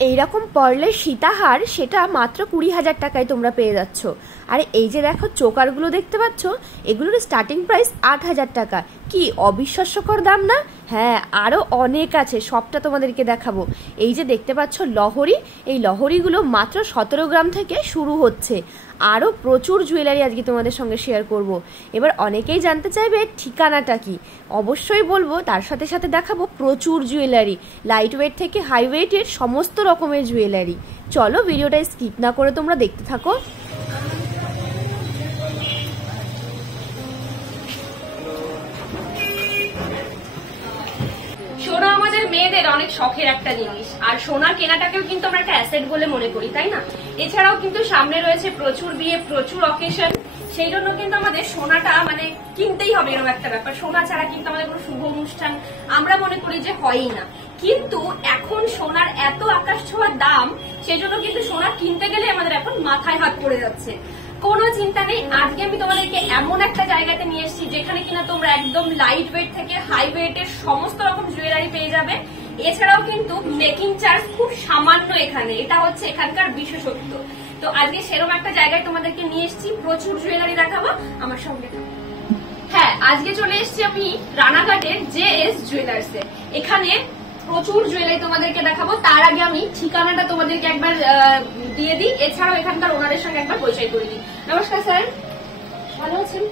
এইরকম পার্লের সীতাহার সেটা মাত্র 20,000 টাকায় তোমরা পেয়ে যাচ্ছ। আর এই যে দেখো চোকারগুলো দেখতে পাচ্ছ, এগুলোর স্টার্টিং প্রাইস 8,000 টাকা। কি অবিশ্বাস্যকর দাম না? হ্যাঁ, আরও অনেক আছে, সবটা তোমাদেরকে দেখাবো। এই যে দেখতে পাচ্ছ লহরি, এই লহরিগুলো মাত্র 17 গ্রাম থেকে শুরু হচ্ছে। আরও প্রচুর জুয়েলারি আজকে তোমাদের সঙ্গে শেয়ার করব। এবার অনেকেই জানতে চাইবে ঠিকানাটা কি, অবশ্যই বলবো। তার সাথে সাথে দেখাবো প্রচুর জুয়েলারি, লাইট ওয়েট থেকে হাই ওয়েটের সমস্ত রকমের জুয়েলারি। চলো ভিডিওটা স্কিপ না করে তোমরা দেখতে থাকো। সোনা আমাদের মেয়েদের অনেক শখের একটা জিনিস, আর সোনা কেনাটাকেও কিন্তু আমরা একটা অ্যাসেট বলে মনে করি, তাই না? এছাড়াও কিন্তু সামনে রয়েছে প্রচুর বিয়ে, প্রচুর অকেশন, সেই জন্য কিন্তু আমাদের সোনাটা মানে কিনতেই হবে, এরকম একটা ব্যাপার। সোনা ছাড়া কিন্তু আমাদের কোনো শুভ অনুষ্ঠান আমরা মনে করি যে হয়ই না। কিন্তু এখন সোনার এত আকাশ ছোঁয়ার দাম, সেই জন্য কিন্তু সোনা কিনতে গেলে আমাদের এখন মাথায় হাত পড়ে যাচ্ছে। কোনো চিন্তা নেই, আজকে আমি তোমাদেরকে এমন একটা জায়গাতে নিয়ে এসেছি যেখানে কিনা তোমরা একদম লাইট ওয়েট থেকে হাই ওয়েটের সমস্ত রকম জুয়েলারি পেয়ে যাবে। এছাড়াও কিন্তু মেকিং চার্জ খুব সামান্য এখানে, এটা হচ্ছে এখানকার বিশেষত্ব। তো আজকে সেরকম একটা জায়গায় তোমাদেরকে নিয়ে এসেছি, প্রচুর জুয়েলারি দেখাবো আমার সঙ্গে। হ্যাঁ, আজকে চলে এসেছি আমি রানাঘাটের JS জুয়েলার্সে। এখানে প্রচুর জুয়েলারি তোমাদেরকে দেখাবো। তার আগে আমি ঠিকানাটা তোমাদেরকে একবার দিয়ে দিই, এছাড়াও এখানকার ওনারের সঙ্গে একবার পরিচয় করে দিই। নমস্কার স্যার, ভালো আছেন?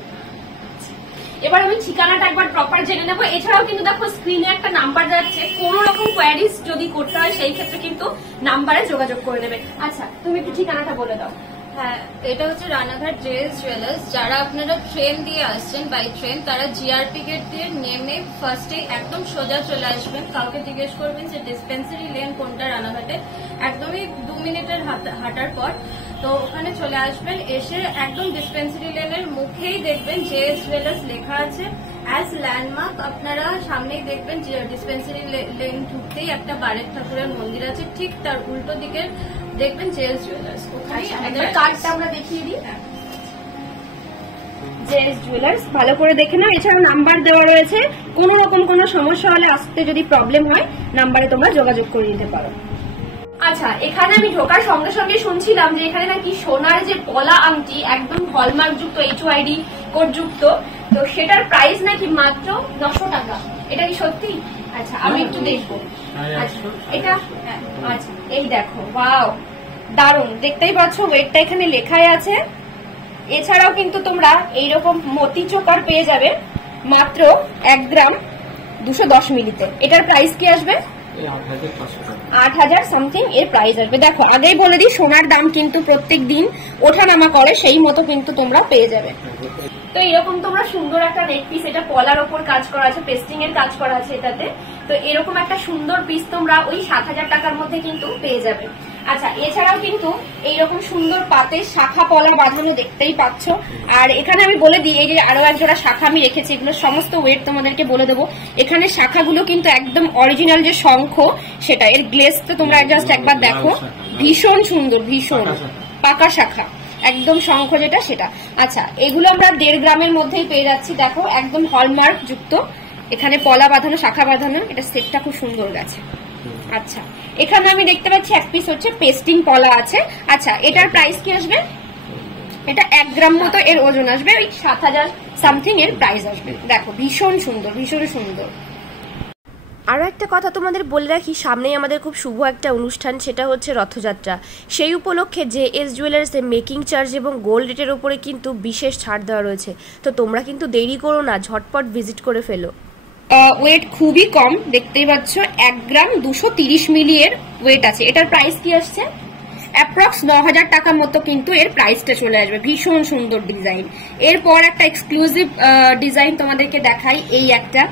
এবার আমি ঠিকানাটা একবার প্রপার জেনে নেবো। এছাড়াও কিন্তু দেখো স্ক্রিনে একটা নাম্বার যাচ্ছে, কোন রকম কোয়ারিজ যদি করতে হয় সেই ক্ষেত্রে কিন্তু নাম্বারে যোগাযোগ করে নেবে। আচ্ছা, তুমি একটু ঠিকানাটা বলে দাও। হ্যাঁ, এটা হচ্ছে রানাঘাট JS জুয়েলার্স। যারা আপনারা ট্রেন দিয়ে আসছেন, বাই ট্রেন, তারা GRP গেট দিয়ে নেমে ফার্স্টে একদম সোজা চলে আসবেন। কাউকে জিজ্ঞেস করবেন যে ডিসপেন্সারি লেন কোনটা রানাঘাটে, একদমই 2 মিনিটের হাঁটার পর। তো ওখানে চলে আসবেন, এসে একদম ডিসপেন্সারি লেনের মুখেই দেখবেন JS জুয়েলার্স লেখা আছে। অ্যাজ ল্যান্ডমার্ক আপনারা সামনেই দেখবেন যে ডিসপেন্সারি লেন ঢুকতেই একটা বারের ঠাকুরের মন্দির আছে, ঠিক তার উল্টো দিকে দেখবেন JS জুয়েলার্স। ওখানে কার্ডটা আমরা দেখিয়ে দিই। JS জুয়েলার্স ভালো করে দেখে নাও। এছাড়া নাম্বার দেওয়া রয়েছে, কোন রকম কোনো সমস্যা হলে আসতে যদি প্রবলেম হয় নাম্বারে তোমরা যোগাযোগ করে নিতে পারো। আচ্ছা, এখানে আমি ঢোকার সঙ্গে সঙ্গে শুনছিলাম যে এখানে নাকি সোনার যে পলা আংটি একদম হলমার্ক যুক্ত, HYD কোড যুক্ত, তো সেটার প্রাইস নাকি মাত্র 900 টাকা। এটা কি সত্যি? আচ্ছা, আমি একটু দেখবো। আচ্ছা, এটা আচ্ছা, এই দেখো, ওয়াও, দারুণ, দেখতেই পাচ্ছ ওয়েটটা এখানে লেখাই আছে। এছাড়াও কিন্তু তোমরা এইরকম মতি চোকার পেয়ে যাবে মাত্র 1 গ্রাম 210 মিলিতে। এটার প্রাইস কি আসবে? 8,000 সামথিং এর প্রাইস আসবে। দেখো, আগেই বলে দিই সোনার দাম কিন্তু প্রত্যেক দিন ওঠানামা করে, সেই মতো কিন্তু তোমরা পেয়ে যাবে। তো এরকম তোমরা সুন্দর একটা নেক পিস, এটা পলার ওপর কাজ করা আছে, পেস্টিং এর কাজ করা আছে এটাতে। তো এরকম একটা সুন্দর পিস তোমরা ওই 7,000 টাকার মধ্যে কিন্তু পেয়ে যাবে। আচ্ছা, এছাড়াও কিন্তু এইরকম সুন্দর পাতের শাখা পলা বাঁধানো দেখতেই পাচ্ছ। আর এখানে আমি বলে দিই, এই যে আরো এক জোড়া শাখা আমি রেখেছি, এগুলো সমস্ত ওয়েট তোমাদেরকে বলে দেবো। এখানে শাখাগুলো কিন্তু একদম অরিজিনাল যে শঙ্খ সেটা, এর গ্লেজ তো তোমরা জাস্ট একবার দেখো, ভীষণ সুন্দর, ভীষণ পাকা শাখা, একদম শঙ্খ যেটা সেটা। আচ্ছা, এগুলো আমরা 1.5 গ্রামের মধ্যেই পেয়ে যাচ্ছি। দেখো, একদম হলমার্ক যুক্ত, এখানে পলা বাঁধানো, শাখা বাঁধানো, এটা সেটটা খুব সুন্দর গেছে। আচ্ছা, এখানে আমি দেখতে পাচ্ছি এক পিস হচ্ছে পেস্টিং পলা আছে। আচ্ছা, এটার প্রাইস কি আসবে? এটা 1 গ্রাম মতো এর ওজন আসবে, ওই 7,000 সামথিং এর প্রাইস আসবে। দেখো, ভীষণ সুন্দর, ভীষণ সুন্দর। আরও একটা কথা তোমাদের বলে রাখি, সামনেই আমাদের খুব শুভ একটা অনুষ্ঠান, সেটা হচ্ছে রথযাত্রা। সেই উপলক্ষে JS জুয়েলার্সে মেকিং চার্জ এবং গোল্ড রেটের ওপরে কিন্তু বিশেষ ছাড় দেওয়া রয়েছে। তো তোমরা কিন্তু দেরি করো না, ঝটপট ভিজিট করে ফেলো। ওয়েট খুবই কম, দেখতেই পাচ্ছ 1 গ্রাম 230 মিলি এর ওয়েট আছে। এটার প্রাইস কি আসছে? অ্যাপ্রক্স 9,000 টাকার মতো কিন্তু এর প্রাইসটা চলে আসবে। ভীষণ সুন্দর ডিজাইন। এরপর একটা এক্সক্লুসিভ ডিজাইন তোমাদেরকে দেখাই, এই একটা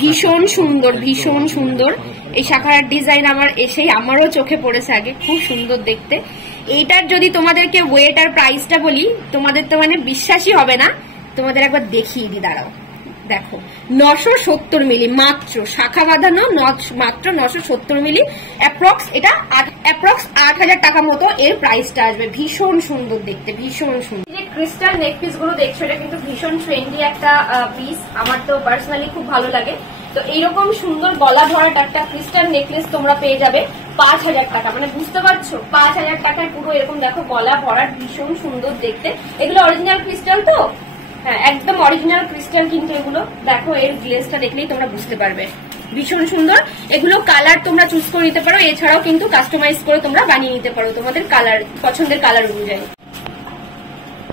ভীষণ সুন্দর, ভীষণ সুন্দর এই শাখার ডিজাইন আমার এসেই আমারও চোখে পড়েছে আগে, খুব সুন্দর দেখতে। এইটার যদি তোমাদেরকে ওয়েট আর প্রাইসটা বলি, তোমাদের তো মানে বিশ্বাসই হবে না, তোমাদের একবার দেখিয়ে দিই, দাঁড়াও। দেখো, 970 মিলি মাত্র, শাখা বাঁধানো, মাত্র 970 মিলি, অ্যাপ্রক্স এটা 8,000 টাকা মতো এর প্রাইসটা আসবে। ভীষণ সুন্দর দেখতে, ভীষণ সুন্দর। যে ক্রিস্টাল নেক পিস গুলো দেখছো, এটা কিন্তু ভীষণ ট্রেন্ডি একটা পিস, আমার তো পার্সোনালি খুব ভালো লাগে। তো তো এইরকম সুন্দর গলা ভরাট একটা ক্রিস্টাল নেকলেস তোমরা পেয়ে যাবে 5000 টাকা। মানে বুঝতে পারছো 5000 টাকায় পুরো এরকম দেখো গলা ভরাট, ভীষণ সুন্দর দেখতে। এগুলো অরিজিনাল ক্রিস্টাল তো, হ্যাঁ একদম অরিজিনাল ক্রিস্টাল কিন্তু এগুলো। দেখো এর গ্লেজটা দেখলেই তোমরা বুঝতে পারবে, ভীষণ সুন্দর। এগুলো কালার তোমরা চুজ করে নিতে পারো, এছাড়াও কিন্তু কাস্টমাইজ করে তোমরা বানিয়ে নিতে পারো তোমাদের কালার, পছন্দের কালার অনুযায়ী।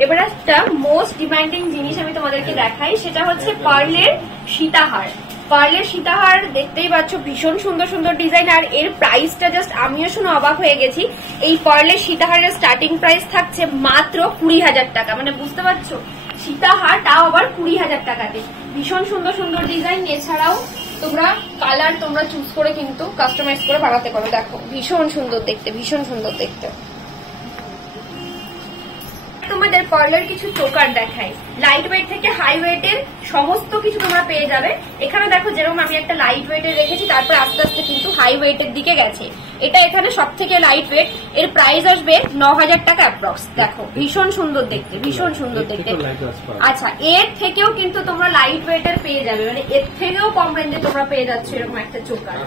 এবার একটা মোস্ট ডিমান্ডিং জিনিস আমি তোমাদেরকে দেখাই, সেটা হচ্ছে পার্লের সীতাহার। পার্লের সীতাহার দেখতেই পাচ্ছ, ভীষণ সুন্দর সুন্দর ডিজাইন। আর এর প্রাইসটা জাস্ট আমিও শুনে অবাক হয়ে গেছি। এই পার্লের সীতাহারের স্টার্টিং প্রাইস থাকছে মাত্র 20,000 টাকা। মানে বুঝতে পারছো সীতাহার, তাও আবার 20,000 টাকাতে। ভীষণ সুন্দর সুন্দর ডিজাইন, এছাড়াও তোমরা কালার তোমরা চুজ করে কিন্তু কাস্টমাইজ করে বানাতে পারো। দেখো ভীষণ সুন্দর দেখতে, ভীষণ সুন্দর দেখতে। তোমাদের পার্লার কিছু চোকার দেখাই, লাইট ওয়েট থেকে হাই ওয়েটের সমস্ত কিছু তোমরা পেয়ে যাবে। এখানে দেখো যেরকম আমি একটা লাইট ওয়েটের রেখেছি, তারপর আস্তে আস্তে কিন্তু হাই ওয়েটের দিকে গেছে। এটা এখানে সব থেকে লাইট ওয়েট, এর প্রাইস আসবে 9,000 টাকা অ্যাপ্রক্স। দেখো ভীষণ সুন্দর দেখতে, ভীষণ সুন্দর দেখতে। আচ্ছা এর থেকেও কিন্তু তোমরা লাইট ওয়েটের পেয়ে যাবে, মানে এর থেকেও কম রেঞ্জে তোমরা পেয়ে যাচ্ছ এরকম একটা চোকার।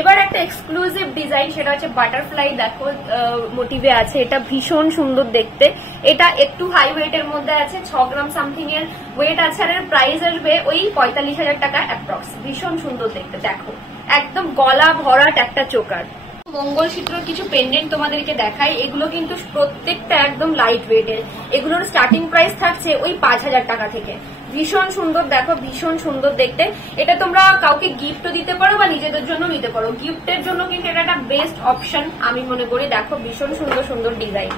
এবার একটা এক্সক্লুসিভ ডিজাইন, সেটা হচ্ছে বাটারফ্লাই। দেখো মোটিভে আছে, এটা ভীষণ সুন্দর দেখতে। এটা একটু হাই ওয়েটের মধ্যে আছে, 6 গ্রাম সামথিং এর ওয়েট আছে। আর এর প্রাইস আসবে ওই 45,000 টাকা অ্যাপ্রক্স। ভীষণ সুন্দর দেখতে, দেখো একদম গলা ভরাট একটা চোকার। মঙ্গলসূত্র কিছু পেন্ডেন্ট তোমাদেরকে দেখাই, এগুলো কিন্তু প্রত্যেকটা একদম লাইট ওয়েটের। এগুলোর স্টার্টিং প্রাইস থাকছে ওই 5,000 টাকা থেকে। ভীষণ সুন্দর দেখো, ভীষণ সুন্দর দেখতে। এটা তোমরা কাউকে গিফটও দিতে পারো বা নিজেদের জন্য নিতে পারো। গিফটের জন্য কিন্তু এটা একটা বেস্ট অপশন আমি মনে করি। দেখো ভীষণ সুন্দর সুন্দর ডিজাইন।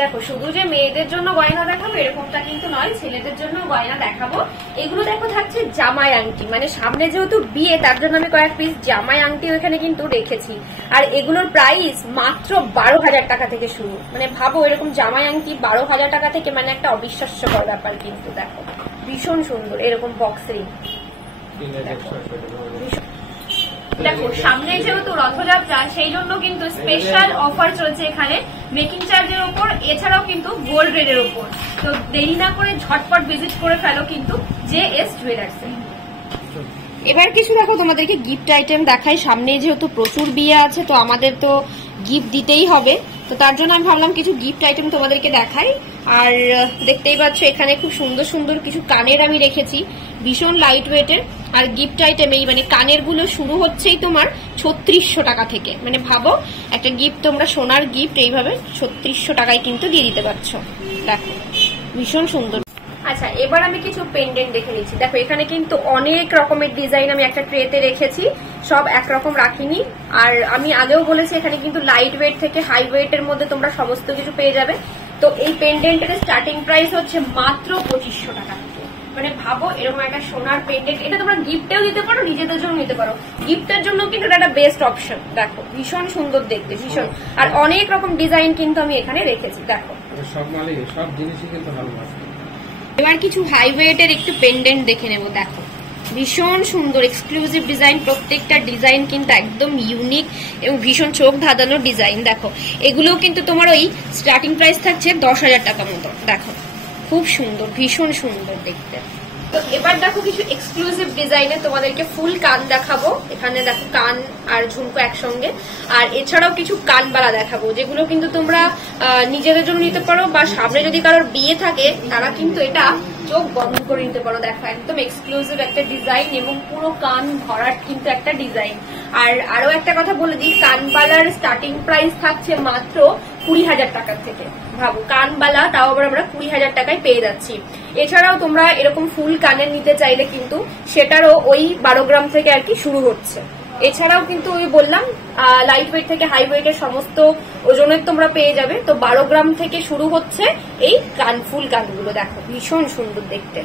দেখো শুধু যে মেয়েদের জন্য গয়না দেখাবো এরকমটা কিন্তু নয়, ছেলেদের জন্য গয়না দেখাবো। এগুলো দেখো থাকছে জামাই আংটি, মানে সামনে যেহেতু বিয়ে তার জন্য আমি কয়েক পিস জামাই আংটি এখানে কিন্তু রেখেছি। আর এগুলোর প্রাইস মাত্র 12,000 টাকা থেকে শুরু। মানে ভাবো এরকম জামাই আংটি 12,000 টাকা থেকে, মানে একটা অবিশ্বাস্যকর ব্যাপার কিন্তু। দেখো ভীষণ সুন্দর এরকম বক্স রিং। দেখো সামনে যেহেতু রথযাত্রা, সেই জন্য কিন্তু স্পেশাল অফার চলছে এখানে মেকিং চার্জের উপর, এছাড়াও কিন্তু গোল্ড রেটের উপর। তো দেরি না করে ঝটপট ভিজিট করে ফেলো কিন্তু JS জুয়েলার্সে। এবার কিছু দেখো তোমাদেরকে গিফট আইটেম দেখাই। সামনে যেহেতু প্রচুর বিয়ে আছে, তো আমাদের তো গিফট দিতেই হবে, তো তার জন্য আমি ভাবলাম কিছু গিফট আইটেম তোমাদেরকে দেখাই। আর দেখতেই পাচ্ছ এখানে খুব সুন্দর সুন্দর কিছু কানের আমি রেখেছি, ভীষণ লাইট ওয়েটের। আর গিফট আইটেম এই মানে কানের গুলো শুরু হচ্ছেই তোমার 3600 টাকা থেকে। মানে ভাবো একটা গিফট তোমরা সোনার গিফট এইভাবে 3600 টাকায় কিন্তু দিয়ে দিতে পারছো। দেখো ভীষণ সুন্দর। আচ্ছা এবার আমি কিছু পেন্ডেন্ট দেখে নিচ্ছি। দেখো এখানে কিন্তু অনেক রকমের ডিজাইন আমি একটা ট্রেতে রেখেছি, সব একরকম রাখিনি। আর আমি আগেও বলেছি এখানে কিন্তু লাইট ওয়েট থেকে হাই ওয়েটের মধ্যে তোমরা সমস্ত কিছু পেয়ে যাবে। তো এই পেন্ডেন্টের স্টার্টিং প্রাইস হচ্ছে মাত্র 2500 টাকা। মানে ভাবো এরকম একটা সোনার পেন্ডেন্ট, এটা তোমরা গিফটেও দিতে পারো, নিজেদের জন্য নিতে পারো। গিফটের জন্য কিন্তু এটা একটা বেস্ট অপশন। দেখো ভীষণ সুন্দর দেখতে, ভীষণ। আর অনেক রকম ডিজাইন কিন্তু আমি এখানে রেখেছি। দেখো সব জিনিসই কিন্তু ভালো আছে। এবার কিছু হাই ওয়েটের একটু পেন্ডেন্ট দেখে নেবো। দেখো ভীষণ সুন্দর এক্সক্লুসিভ ডিজাইন, প্রত্যেকটা ডিজাইন কিন্তু একদম ইউনিক এবং ভীষণ চোখ ধাঁধানো ডিজাইন। দেখো এগুলোও কিন্তু তোমার ওই স্টার্টিং প্রাইস থাকছে 10,000 টাকা মতো। দেখো খুব সুন্দর, ভীষণ সুন্দর দেখতে। তো এবার দেখো কিছু এক্সক্লুসিভ ডিজাইনে তোমাদেরকে ফুল কান দেখাবো। এখানে দেখো কান আর ঝুমকো একসঙ্গে। আর এছাড়াও কিছু কানবালা দেখাবো, যেগুলো কিন্তু তোমরা নিজেদের জন্য নিতে পারো, বা সামনে যদি কারোর বিয়ে থাকে তারা কিন্তু এটা চোখ বন্ধ করে নিতে পারো। দেখো একদম এক্সক্লুসিভ একটা ডিজাইন এবং পুরো কান ভরাট কিন্তু একটা ডিজাইন। আর আরো একটা কথা বলে দিই, কানবালার স্টার্টিং প্রাইস থাকছে মাত্র 20,000 টাকার থেকে। ভাবো কানবালা, তাও আবার আমরা 20,000 টাকায় পেয়ে যাচ্ছি। এছাড়াও তোমরা এরকম ফুল কানের নিতে চাইলে কিন্তু সেটারও ওই 12 গ্রাম থেকে আর কি শুরু হচ্ছে। এছাড়াও কিন্তু ওই বললাম লাইট ওয়েট থেকে হাই ওয়েটের সমস্ত ওজনের তোমরা পেয়ে যাবে। তো 12 গ্রাম থেকে শুরু হচ্ছে এই কান, ফুল কানগুলো। দেখো ভীষণ সুন্দর দেখতে।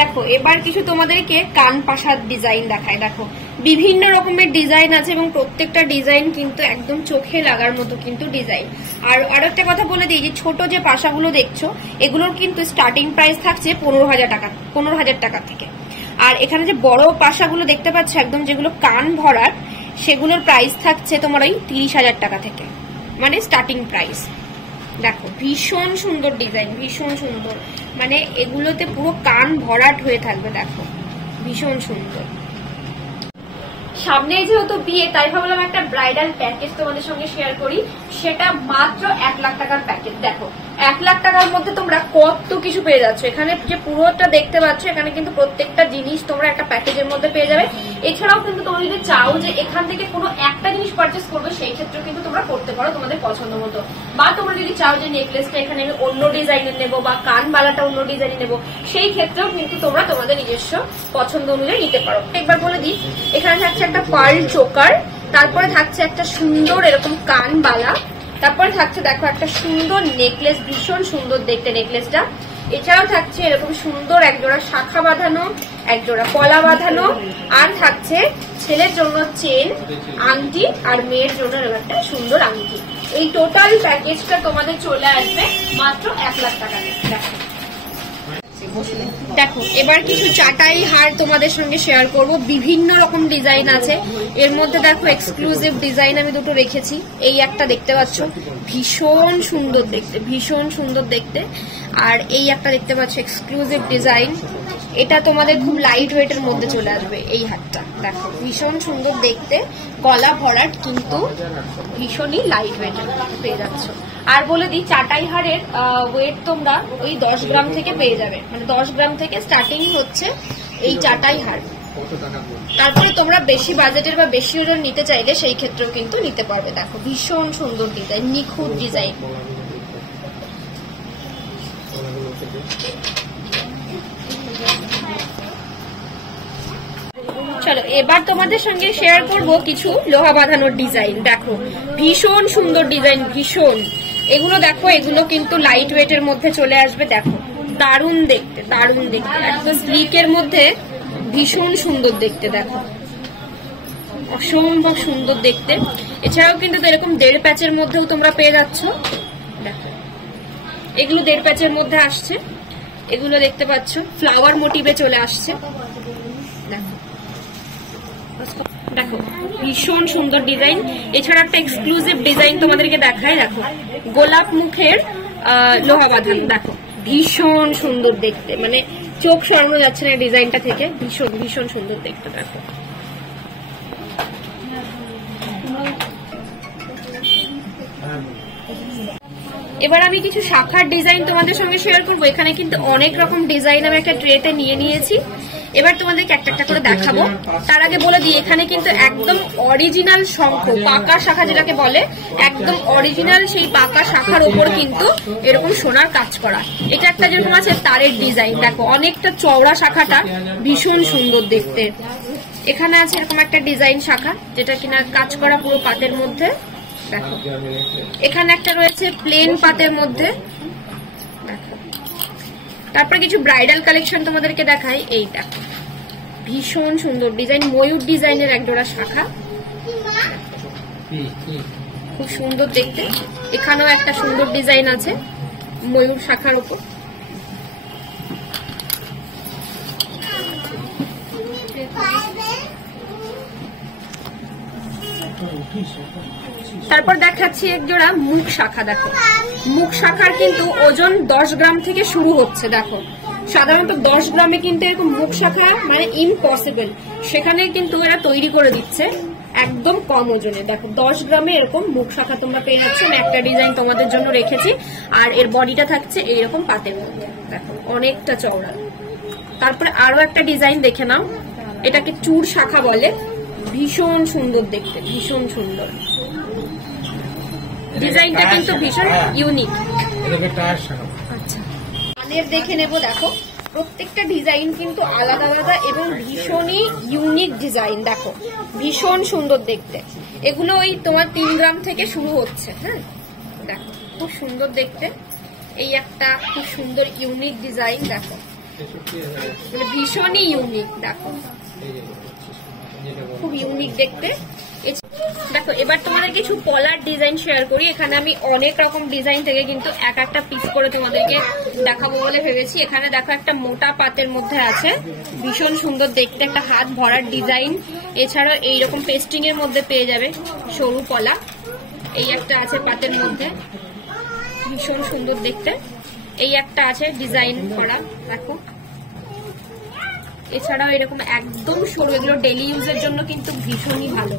দেখো এবার কিছু তোমাদেরকে কান পাশার ডিজাইন দেখায়। দেখো বিভিন্ন রকমের ডিজাইন আছে এবং প্রত্যেকটা ডিজাইন কিন্তু একদম চোখে লাগার মতো কিন্তু ডিজাইন। আর আরো একটা কথা বলে দিই, যে ছোট যে পাশাগুলো দেখছো এগুলোর কিন্তু স্টার্টিং প্রাইস থাকছে 15,000 টাকা থেকে। আর এখানে যে বড় পাশাগুলো দেখতে পাচ্ছ একদম যেগুলো কান ভরাট, সেগুলোর প্রাইস থাকছে তোমার ওই 30,000 টাকা থেকে, মানে স্টার্টিং প্রাইস। দেখো ভীষণ সুন্দর ডিজাইন, ভীষণ সুন্দর। মানে এগুলোতে পুরো কান ভরাট হয়ে থাকবে, দেখো ভীষণ সুন্দর। সামনে যেহেতু বিয়ে তাই ভাবলাম একটা ব্রাইডাল প্যাকেজ তোমাদের সঙ্গে শেয়ার করি, সেটা মাত্র 1 লাখ টাকার প্যাকেজ। দেখো 1 লাখ টাকার মধ্যে তোমরা কত কিছু পেয়ে যাচ্ছ। এখানে যে পুরোটা দেখতে পাচ্ছ, এখানে কিন্তু প্রত্যেকটা জিনিস তোমরা একটা প্যাকেজের মধ্যে পেয়ে যাবে। এছাড়াও কিন্তু তোমরা যদি চাও যে এখান থেকে কোনো একটা জিনিস পারচেস করবে, সেই ক্ষেত্রে কিন্তু তোমরা করতে পারো তোমাদের পছন্দ মতো। বা তোমরা যদি চাও যে নেকলেসটা এখানে আমি অন্য ডিজাইনের নেবো বা কানবালাটা অন্য ডিজাইনের নেবো, সেই ক্ষেত্রেও কিন্তু তোমরা তোমাদের নিজস্ব পছন্দ অনুযায়ী নিতে পারো। একবার বলে দিই, এখানে থাকছে একটা পার্ল চোকার, তারপরে থাকছে একটা সুন্দর এরকম কানবালা, তারপরে থাকছে দেখো একটা সুন্দর নেকলেস, ভীষণ সুন্দর দেখতে নেকলেসটা। এছাড়াও থাকছে এরকম সুন্দর একজোড়া শাখা বাঁধানো, একজোড়া কলা বাঁধানো, আর থাকছে ছেলের জন্য চেন, আংটি, আর মেয়ের জন্য একটা সুন্দর আংটি। এই টোটাল প্যাকেজটা তোমাদের চলে আসবে মাত্র 1 লাখ টাকা। দেখো এবার কিছু চাটাই হার তোমাদের সঙ্গে শেয়ার করব। বিভিন্ন রকম ডিজাইন আছে এর মধ্যে। দেখো এক্সক্লুসিভ ডিজাইন আমি দুটো রেখেছি। এই একটা দেখতে পাচ্ছ, ভীষণ সুন্দর দেখতে, ভীষণ সুন্দর দেখতে। আর এই একটা দেখতে পাচ্ছ এক্সক্লুসিভ ডিজাইন, এটা তোমাদের খুব লাইট ওয়েটের মধ্যে চলে আসবে। এই হারটা দেখো ভীষণ সুন্দর দেখতে, গলা ভরাট, কিন্তু ভীষণই লাইট ওয়েটের পেয়ে যাচ্ছ। আর বলে দিই, চাটাই হারের ওয়েট তোমরা ওই 10 গ্রাম থেকে পেয়ে যাবে, মানে 10 গ্রাম থেকে স্টার্টিং হচ্ছে এই চাটাই হার। তারপরে তোমরা বেশি বাজেটের বা বেশি ওজন নিতে চাইলে সেই ক্ষেত্রেও কিন্তু নিতে পারবে। দেখো ভীষণ সুন্দর ডিজাইন, নিখুঁত ডিজাইন। চলো এবার তোমাদের সঙ্গে শেয়ার করব কিছু লোহা বাঁধানোর ডিজাইন। দেখো ভীষণ সুন্দর ডিজাইন, ভীষণ। এগুলো দেখো, এগুলো কিন্তু লাইট ওয়েটের মধ্যে চলে আসবে। দেখো দারুণ দেখতে, দারুণ দেখতে, একদম স্লিকের মধ্যে ভীষণ সুন্দর দেখতে। দেখো অসম্ভব সুন্দর দেখতে। এছাড়াও কিন্তু এরকম 1.5 প্যাচের মধ্যেও তোমরা পেয়ে যাচ্ছ। দেখো এগুলো 1.5 প্যাচের মধ্যে আসছে। এগুলো দেখতে পাচ্ছ ফ্লাওয়ার মোটিভে চলে আসছে। দেখো দেখো ভীষণ সুন্দর ডিজাইন। এছাড়া একটা এক্সক্লুসিভ ডিজাইন তোমাদেরকে দেখাই। দেখো গোলাপ মুখের লোহা বাঁধানো, দেখো ভীষণ সুন্দর দেখতে, মানে চোখ সরানো যাচ্ছে না ডিজাইনটা থেকে, ভীষণ ভীষণ সুন্দর দেখতে। দেখো এবার আমি কিছু শাখার ডিজাইন তোমাদের সঙ্গে শেয়ার করবো। এখানে কিন্তু অনেক রকম ডিজাইন আমি একটা ট্রেতে নিয়ে নিয়েছি। এবার তোমাদেরকে একটা একটা করে দেখাবো। তার আগে বলে দিই, এখানে কিন্তু একদম অরিজিনাল শঙ্খ, পাকা শাখা যেটাকে বলে, একদম অরিজিনাল সেই পাকা শাখার উপর কিন্তু এরকম সোনার কাজ করা। এটা একটা যেরকম আছে তারের ডিজাইন, দেখো অনেকটা চওড়া শাখাটা, ভীষণ সুন্দর দেখতে। এখানে আছে এরকম একটা ডিজাইন শাখা, যেটা কিনা কাজ করা পুরো পাতের মধ্যে। দেখো এখানে একটা রয়েছে প্লেন পাতের মধ্যে। দেখো তারপরে কিছু ব্রাইডাল কালেকশন তোমাদেরকে দেখাই। এই দেখো ভীষণ সুন্দর ডিজাইন, ময়ূর ডিজাইনের একজোড়া শাখা, খুব সুন্দর দেখতে। এখানেও একটা সুন্দর ডিজাইন আছে ময়ূর শাখার উপর। তারপর দেখাচ্ছি এক জোড়া মুখ শাখা। দেখো মুখ শাখার কিন্তু ওজন 10 গ্রাম থেকে শুরু হচ্ছে। দেখো সাধারণত 10 গ্রামে কিন্তু এরকম মুখ শাখা মানে ইম্পসিবল, সেখানে কিন্তু এরা তৈরি করে দিচ্ছে একদম কম ওজনে। দেখো 10 গ্রামে এরকম মুখ শাখা তোমরা পেয়ে যাচ্ছে। আমি একটা ডিজাইন তোমাদের জন্য রেখেছি। আর এর বডিটা থাকছে এইরকম পাতের মধ্যে, দেখো অনেকটা চওড়া। তারপরে আরো একটা ডিজাইন দেখে নাও, এটাকে চূড় শাখা বলে, ভীষণ সুন্দর দেখতে, ভীষণ সুন্দর ডিজাইনটা কিন্তু ভীষণ ইউনিক। আচ্ছা কানের দেখে নেব। দেখো প্রত্যেকটা ডিজাইন কিন্তু আলাদা আলাদা এবং ভীষণই ইউনিক ডিজাইন। দেখো ভীষণ সুন্দর দেখতে। এগুলো ওই তোমার 3 গ্রাম থেকে শুরু হচ্ছে। হ্যাঁ দেখো খুব সুন্দর দেখতে। এই একটা খুব সুন্দর ইউনিক ডিজাইন, দেখো মানে ভীষণই ইউনিক। দেখো খুব ইউনিক দেখতে। দেখো এবার তোমাদের কিছু পলার ডিজাইন শেয়ার করি। এখানে আমি অনেক রকম ডিজাইন থেকে কিন্তু এক একটা পিস করে তোমাদেরকে দেখাবো বলে ভেবেছি। এখানে দেখো একটা মোটা পাতের মধ্যে আছে, ভীষণ সুন্দর দেখতে, একটা হাত ভরার ডিজাইন। এছাড়াও এইরকম পেস্টিং এর মধ্যে পেয়ে যাবে সরু পলা। এই একটা আছে পাতের মধ্যে, ভীষণ সুন্দর দেখতে। এই একটা আছে ডিজাইন করা, দেখো। এছাড়াও এরকম একদম সরু, এগুলো ডেলি ইউজের জন্য কিন্তু ভীষণই ভালো।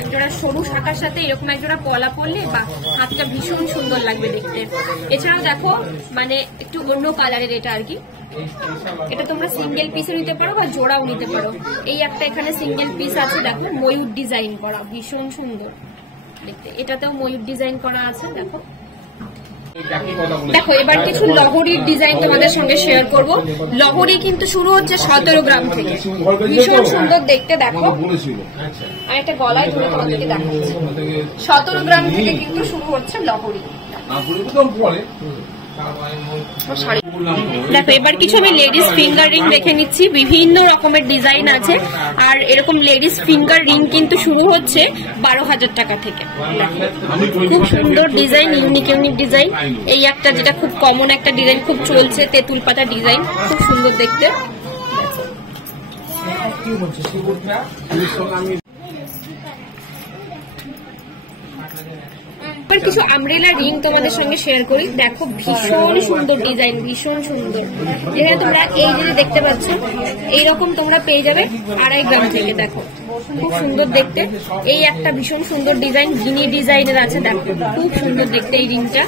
একজোড়া সরু শাখার সাথে এরকম একজোড়া পলা পরলে বা হাতটা ভীষণ সুন্দর লাগবে দেখতে। এছাড়াও দেখো মানে একটু অন্য কালারের এটা আর কি, এটা তোমরা সিঙ্গেল পিসও নিতে পারো বা জোড়াও নিতে পারো। এই একটা এখানে সিঙ্গেল পিস আছে, দেখো ময়ূর ডিজাইন করা, ভীষণ সুন্দর দেখতে। এটাতেও ময়ূর ডিজাইন করা আছে, দেখো। দেখো এবার কিছু লহরির ডিজাইন তোমাদের সঙ্গে শেয়ার করব। লহরি কিন্তু শুরু হচ্ছে 17 গ্রাম থেকে, ভীষণ সুন্দর দেখতে, দেখো। আর একটা গলায় ধরে তোমাদেরকে দেখাচ্ছি, 17 গ্রাম থেকে কিন্তু শুরু হচ্ছে লহরি। দেখো এবার কিছু আমি লেডিস ফিঙ্গার রিং দেখে নিচ্ছি, বিভিন্ন রকমের ডিজাইন আছে। আর এরকম লেডিস ফিঙ্গার রিং কিন্তু শুরু হচ্ছে 12,000 টাকা থেকে। খুব সুন্দর ডিজাইন, ইউনিক ইউনিক ডিজাইন। এই একটা যেটা খুব কমন একটা ডিজাইন, খুব চলছে, তেঁতুল পাতা ডিজাইন, খুব সুন্দর দেখতে। কিছু আমব্রেলা রিং তোমাদের সঙ্গে শেয়ার করি, দেখো ভীষণ সুন্দর ডিজাইন, ভীষণ সুন্দর। যেখানে তোমরা এই যে দেখতে পাচ্ছ এইরকম তোমরা পেয়ে যাবে 2.5 গ্রাম থেকে, দেখো খুব সুন্দর দেখতে। এই একটা ভীষণ সুন্দর ডিজাইন, গিনি ডিজাইনের আছে, দেখো খুব সুন্দর দেখতে এই রিংটা।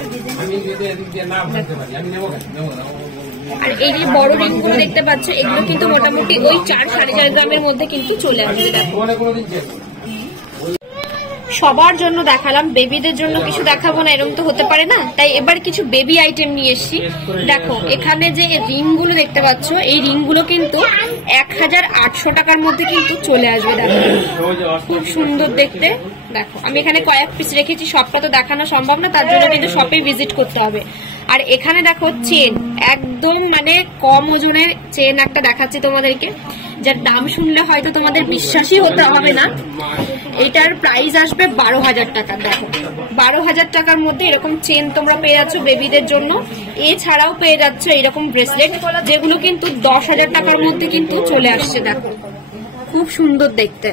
আর এই যে বড় রিং গুলো দেখতে পাচ্ছ, এগুলো কিন্তু মোটামুটি ওই 4-4.5 গ্রামের মধ্যে কিন্তু চলে আসবে। দেখো সবার জন্য দেখালাম, বেবিদের জন্য কিছু দেখাবো না, এরকম তো হতে পারে না। তাই এবার কিছু বেবি আইটেম নিয়ে এসেছি। দেখো এখানে যে রিং গুলো দেখতে পাচ্ছ, এই রিং গুলো কিন্তু 1,800 টাকার মধ্যে কিন্তু চলে আসবে। দেখো খুব সুন্দর দেখতে। দেখো আমি এখানে কয়েক পিস রেখেছি, সবটা তো দেখানো সম্ভব না, তার জন্য কিন্তু শপে ভিজিট করতে হবে। আর এখানে দেখো চেন, একদম মানে কম ওজনের চেন একটা দেখাচ্ছি তোমাদেরকে, যার দাম শুনলে হয়তো তোমাদের বিশ্বাসই হতে হবে না। এটার প্রাইস আসবে 12,000 টাকা। দেখো 12,000 টাকার মধ্যে এরকম চেন তোমরা পেয়ে যাচ্ছ বেবিদের জন্য। এছাড়াও পেয়ে যাচ্ছ এরকম ব্রেসলেট, যেগুলো কিন্তু 10,000 টাকার মধ্যে কিন্তু চলে আসছে। দেখো খুব সুন্দর দেখতে।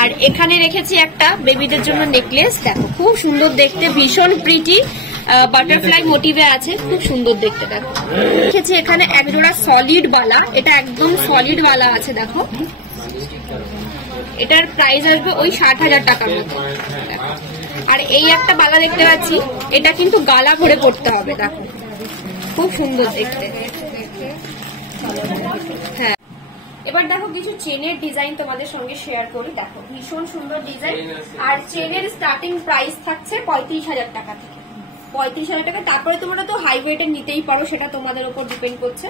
আর এখানে রেখেছি একটা বেবিদের জন্য নেকলেস, দেখো খুব সুন্দর দেখতে, ভীষণ প্রিটি, বাটারফ্লাই মোটিভে আছে, খুব সুন্দর দেখতে। দেখো রেখেছি এখানে একজোড়া সলিড বালা, এটা একদম সলিড বালা আছে, দেখো এটার প্রাইস আসবে ওই 60,000 টাকার মতো। আর এই একটা বালা দেখতে পাচ্ছি, এটা কিন্তু গালা ভরে পড়তে হবে, দেখো খুব সুন্দর দেখতে। হ্যাঁ এবার দেখো কিছু চেনের ডিজাইন তোমাদের সঙ্গে শেয়ার করি, দেখো ভীষণ সুন্দর ডিজাইন। আর চেনের স্টার্টিং প্রাইস থাকছে 35,000 টাকা থেকে, 35,000 টাকা। তারপরে তোমরা তো হাই ওয়েটের নিতেই পারো, সেটা তোমাদের উপর ডিপেন্ড করছে।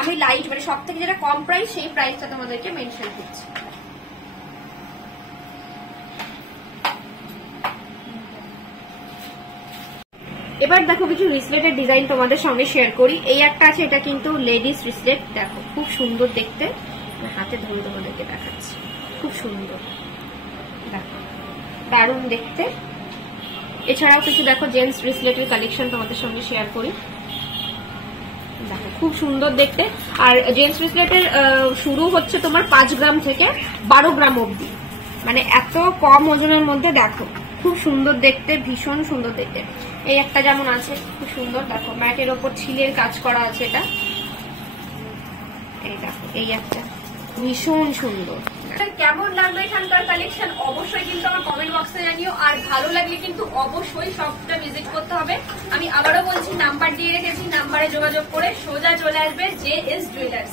আমি লাইট মানে সব থেকে যেটা কম প্রাইস সেই প্রাইসটা তোমাদেরকে মেনশন করছি। এবার দেখো কিছু রিসলেটের ডিজাইন তোমাদের সঙ্গে শেয়ার করি। এই একটা আছে, এটা কিন্তু লেডিস রিসলেট, দেখো খুব সুন্দর দেখতে, হাতে ধরে তোমাদেরকে দেখাচ্ছি, খুব সুন্দর, দেখো দারুণ দেখতে। এছাড়াও কিছু দেখো জেন্টস রিসলেটের কালেকশন তোমাদের সঙ্গে শেয়ার করি, দেখো খুব সুন্দর দেখতে। আর জেন্টস রিসলেটের শুরু হচ্ছে তোমার 5 গ্রাম থেকে 12 গ্রাম অবধি, মানে এত কম ওজনের মধ্যে, দেখো খুব সুন্দর দেখতে, ভীষণ সুন্দর দেখতে। এই একটা যেমন আছে খুব সুন্দর, দেখো ম্যাটের ওপর ছিলের কাজ করা আছে, এটা এই দেখো এই একটা ভীষণ সুন্দর। কেমন লাগলো এখানকার কালেকশন অবশ্যই কিন্তু আমার কমেন্ট বক্সে জানিও। আর ভালো লাগলে কিন্তু অবশ্যই শপটা ভিজিট করতে হবে। আমি আবারও বলছি, নাম্বার দিয়ে রেখেছি, নাম্বারে যোগাযোগ করে সোজা চলে আসবে JS জুয়েলার্স।